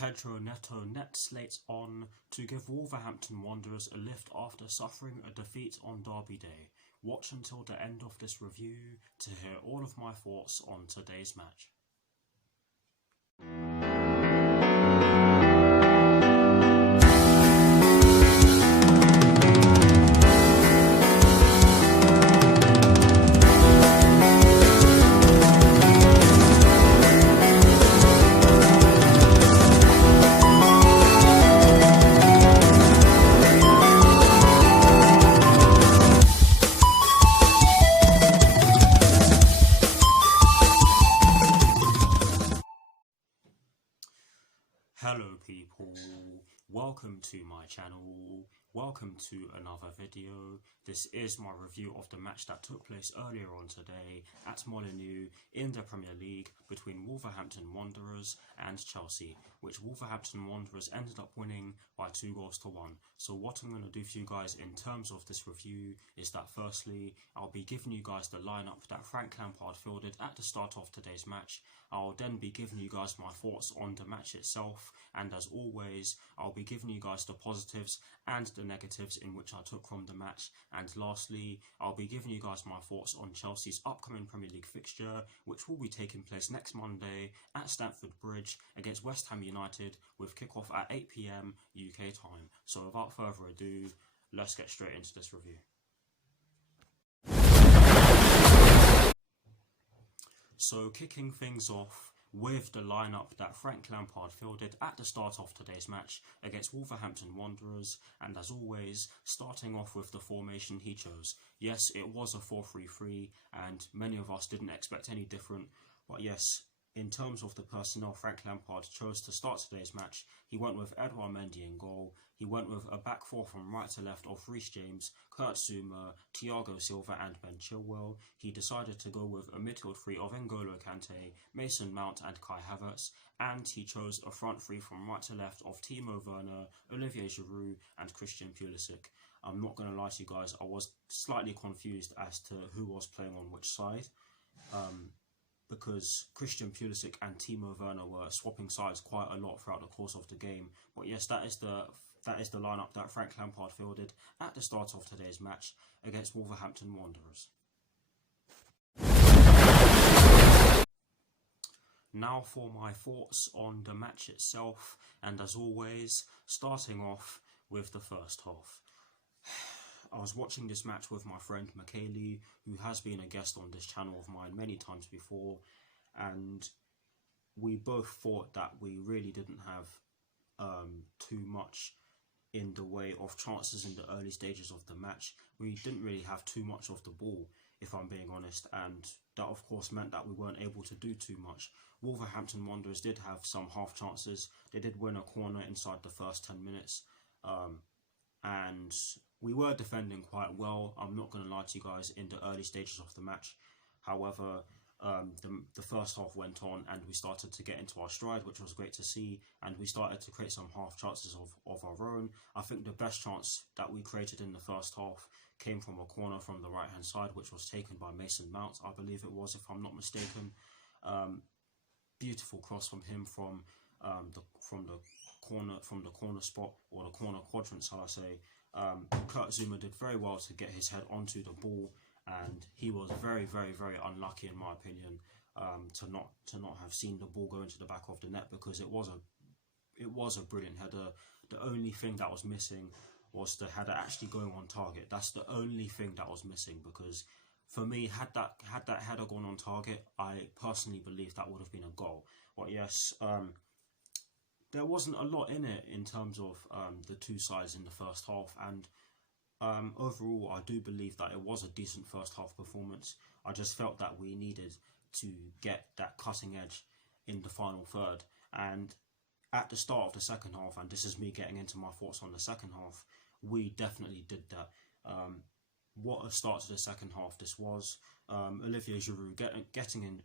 Pedro Neto nets late on to give Wolverhampton Wanderers a lift after suffering a defeat on Derby Day. Watch until the end of this review to hear all of my thoughts on today's match. Hello people, welcome to my channel, welcome to another video. This is my review of the match that took place earlier on today at Molineux in the Premier League between Wolverhampton Wanderers and Chelsea, which Wolverhampton Wanderers ended up winning by 2-1. So what I'm going to do for you guys in terms of this review is that firstly, I'll be giving you guys the lineup that Frank Lampard fielded at the start of today's match. I'll then be giving you guys my thoughts on the match itself, and as always, I'll be giving you guys the positives and the negatives in which I took from the match, and lastly, I'll be giving you guys my thoughts on Chelsea's upcoming Premier League fixture, which will be taking place next Monday at Stamford Bridge against West Ham United with kickoff at 8 PM UK time. So without further ado, let's get straight into this review. So kicking things off with the lineup that Frank Lampard fielded at the start of today's match against Wolverhampton Wanderers, and as always, starting off with the formation he chose. Yes, it was a 4-3-3, and many of us didn't expect any different, but yes, in terms of the personnel Frank Lampard chose to start today's match, he went with Edouard Mendy in goal. He went with a back four from right to left of Reece James, Kurt Zouma, Thiago Silva and Ben Chilwell. He decided to go with a midfield three of N'Golo Kante, Mason Mount and Kai Havertz, and he chose a front three from right to left of Timo Werner, Olivier Giroud and Christian Pulisic. I'm not going to lie to you guys, I was slightly confused as to who was playing on which side. Because Christian Pulisic and Timo Werner were swapping sides quite a lot throughout the course of the game. But yes, that is the lineup that Frank Lampard fielded at the start of today's match against Wolverhampton Wanderers. Now for my thoughts on the match itself, and as always, starting off with the first half. I was watching this match with my friend Michaeli, who has been a guest on this channel of mine many times before, and we both thought that we really didn't have too much in the way of chances in the early stages of the match. We didn't really have too much of the ball, if I'm being honest, and that of course meant that we weren't able to do too much. Wolverhampton Wanderers did have some half chances. They did win a corner inside the first 10 minutes, and we were defending quite well, I'm not going to lie to you guys, in the early stages of the match. However, the first half went on and we started to get into our stride, which was great to see, and we started to create some half chances of our own. I think the best chance that we created in the first half came from a corner from the right hand side, which was taken by Mason Mount, I believe it was, if I'm not mistaken. Beautiful cross from him from the corner spot, or the corner quadrant, shall I say. Kurt Zouma did very well to get his head onto the ball, and he was very, very, very unlucky in my opinion to not have seen the ball go into the back of the net, because it was a brilliant header. The only thing that was missing was the header actually going on target. That's the only thing that was missing, because for me, had that header gone on target, I personally believe that would have been a goal. But yes, there wasn't a lot in it in terms of the two sides in the first half, and overall I do believe that it was a decent first half performance. I just felt that we needed to get that cutting edge in the final third, and at the start of the second half, and this is me getting into my thoughts on the second half, we definitely did that. What a start to the second half this was. Olivier Giroud getting in.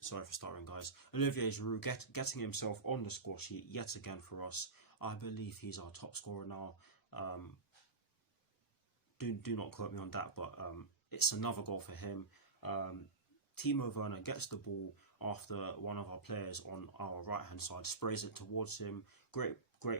Sorry for stuttering, guys. Olivier Giroud getting himself on the score sheet yet again for us. I believe he's our top scorer now. Do not quote me on that, but it's another goal for him. Timo Werner gets the ball after one of our players on our right hand side sprays it towards him. Great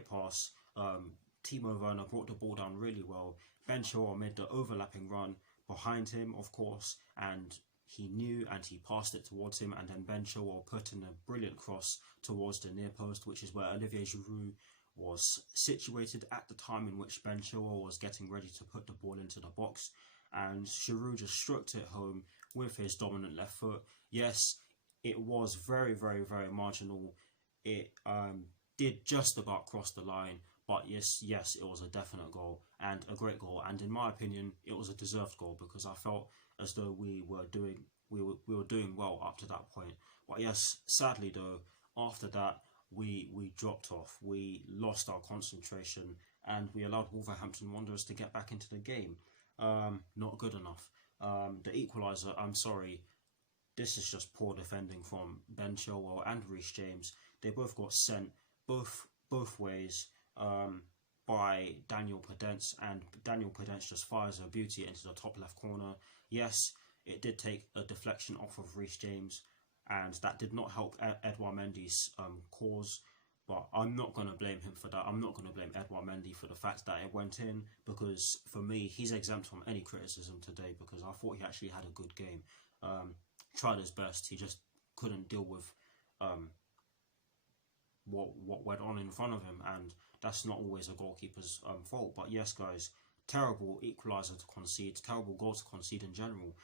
pass. Timo Werner brought the ball down really well. Ben Chilwell made the overlapping run behind him, of course, and he knew and he passed it towards him, and then Ben Chilwell put in a brilliant cross towards the near post, which is where Olivier Giroud was situated at the time in which Ben Chilwell was getting ready to put the ball into the box, and Giroud just stroked it home with his dominant left foot. Yes, it was very marginal. It did just about cross the line, but yes, it was a definite goal and a great goal. And in my opinion, it was a deserved goal because I felt as though we were doing well up to that point. But yes, sadly though, after that we dropped off. We lost our concentration and we allowed Wolverhampton Wanderers to get back into the game. Not good enough. The equaliser, I'm sorry, this is just poor defending from Ben Chilwell and Reece James. They both got sent both ways by Daniel Podence, and Daniel Podence just fires a beauty into the top left corner. Yes, it did take a deflection off of Reece James, and that did not help Edouard Mendy's cause, but I'm not going to blame him for that. I'm not going to blame Edouard Mendy for the fact that it went in, because for me, he's exempt from any criticism today, because I thought he actually had a good game. Tried his best, he just couldn't deal with what went on in front of him, and that's not always a goalkeeper's fault. But yes, guys, terrible equaliser to concede, terrible goal to concede in general.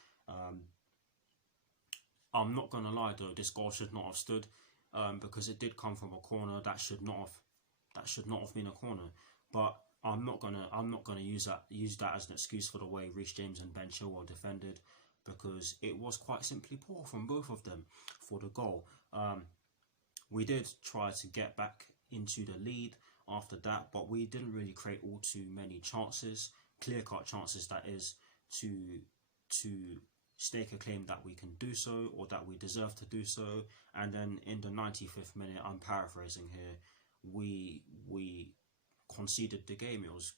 I'm not gonna lie though, this goal should not have stood, because it did come from a corner. That should not have been a corner. But I'm not gonna use that as an excuse for the way Reece James and Ben Chilwell defended, because it was quite simply poor from both of them for the goal. We did try to get back into the lead after that, but we didn't really create all too many chances, clear-cut chances that is, to stake a claim that we can do so or that we deserve to do so. And then in the 95th minute, I'm paraphrasing here, we conceded the game. It was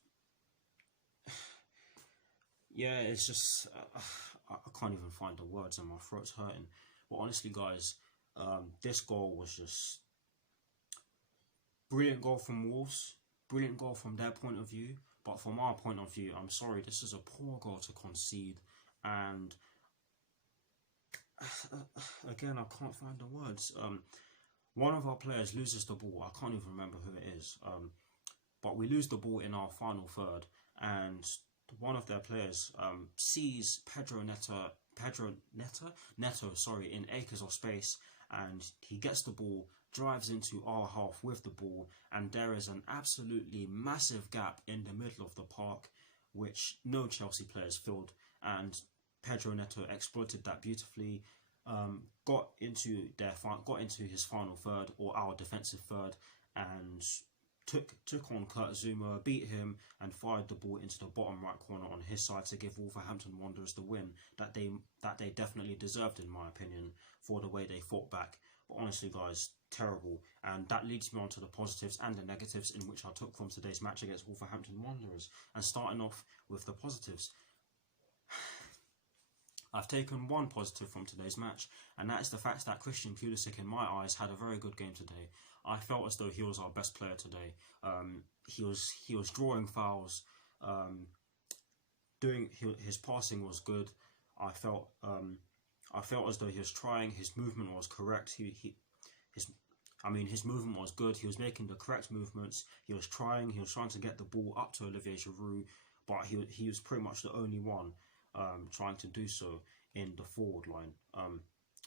yeah, it's just I can't even find the words and my throat's hurting. But honestly, guys, this goal was just brilliant goal from Wolves, brilliant goal from their point of view, but from our point of view, I'm sorry, this is a poor goal to concede. And again, I can't find the words. One of our players loses the ball. I can't even remember who it is, but we lose the ball in our final third, and one of their players sees Pedro Neto, in acres of space, and he gets the ball, drives into our half with the ball, and there is an absolutely massive gap in the middle of the park which no Chelsea players filled, and Pedro Neto exploited that beautifully. Got into his final third, or our defensive third, and took on Kurt Zouma, beat him, and fired the ball into the bottom right corner on his side to give Wolverhampton Wanderers the win that they definitely deserved, in my opinion, for the way they fought back. But honestly, guys, terrible. And that leads me on to the positives and the negatives in which I took from today's match against Wolverhampton Wanderers. And starting off with the positives, I've taken one positive from today's match, and that is the fact that Christian Pulisic, in my eyes, had a very good game today. I felt as though he was our best player today. He was drawing fouls, his passing was good. I felt as though he was trying. His movement was correct. His movement was good. He was making the correct movements. He was trying to get the ball up to Olivier Giroud, but he was pretty much the only one trying to do so in the forward line,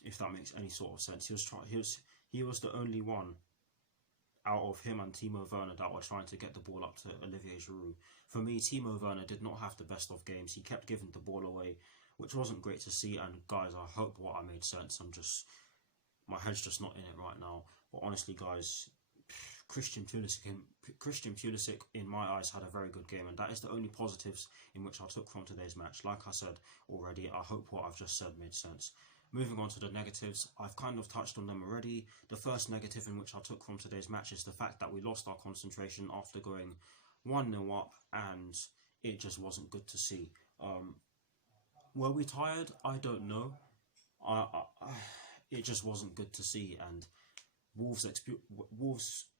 if that makes any sort of sense. He was the only one out of him and Timo Werner that were trying to get the ball up to Olivier Giroud. For me, Timo Werner did not have the best of games. He kept giving the ball away, which wasn't great to see. And guys, I hope what I made sense. My head's just not in it right now. But honestly, guys, Christian Pulisic, in my eyes, had a very good game, and that is the only positives in which I took from today's match. Like I said already, I hope what I've just said made sense. Moving on to the negatives, I've kind of touched on them already. The first negative in which I took from today's match is the fact that we lost our concentration after going 1-0 up, and it just wasn't good to see. Were we tired? I don't know. it just wasn't good to see, and Wolves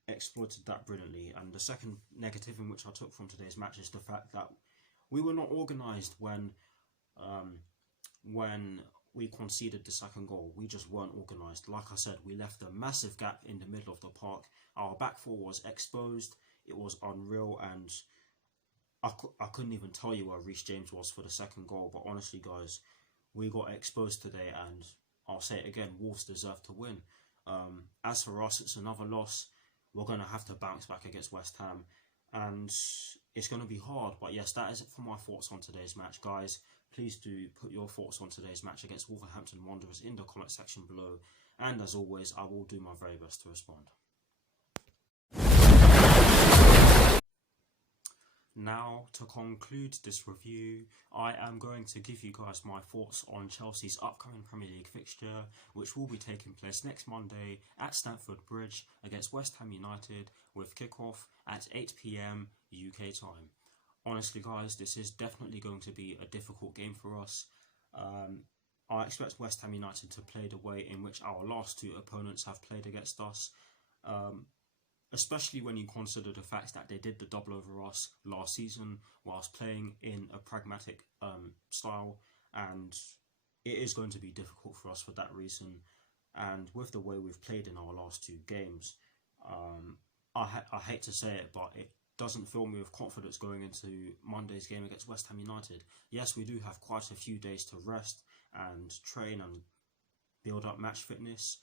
exploited that brilliantly. And the second negative in which I took from today's match is the fact that we were not organised when we conceded the second goal. We just weren't organised. Like I said, we left a massive gap in the middle of the park. Our back four was exposed. It was unreal, and I couldn't even tell you where Reece James was for the second goal. But honestly, guys, we got exposed today, and I'll say it again, Wolves deserve to win. As for us, it's another loss. We're going to have to bounce back against West Ham, and it's going to be hard. But yes, that is it for my thoughts on today's match, guys. Please do put your thoughts on today's match against Wolverhampton Wanderers in the comment section below, and as always, I will do my very best to respond. Now, to conclude this review, I am going to give you guys my thoughts on Chelsea's upcoming Premier League fixture, which will be taking place next Monday at Stamford Bridge against West Ham United, with kickoff at 8 PM UK time. Honestly, guys, this is definitely going to be a difficult game for us. I expect West Ham United to play the way in which our last two opponents have played against us. Especially when you consider the fact that they did the double over us last season whilst playing in a pragmatic style, and it is going to be difficult for us for that reason. And with the way we've played in our last two games, I hate to say it, but it doesn't fill me with confidence going into Monday's game against West Ham United. Yes, we do have quite a few days to rest and train and build up match fitness,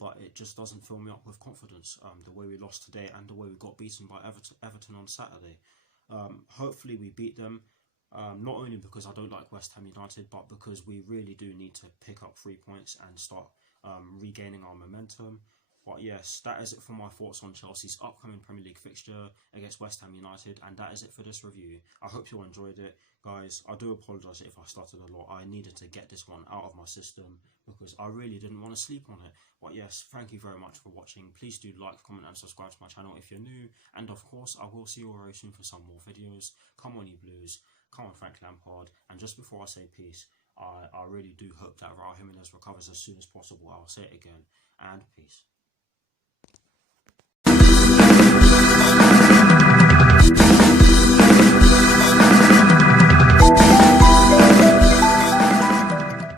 but it just doesn't fill me up with confidence, the way we lost today and the way we got beaten by Everton on Saturday. Hopefully we beat them, not only because I don't like West Ham United, but because we really do need to pick up 3 points and start regaining our momentum. But yes, that is it for my thoughts on Chelsea's upcoming Premier League fixture against West Ham United, and that is it for this review. I hope you enjoyed it, guys. I do apologise if I stuttered a lot. I needed to get this one out of my system because I really didn't want to sleep on it. But yes, thank you very much for watching. Please do like, comment and subscribe to my channel if you're new. And of course, I will see you all very soon for some more videos. Come on, you Blues. Come on, Frank Lampard. And just before I say peace, I really do hope that Raul Jimenez recovers as soon as possible. I'll say it again. And peace.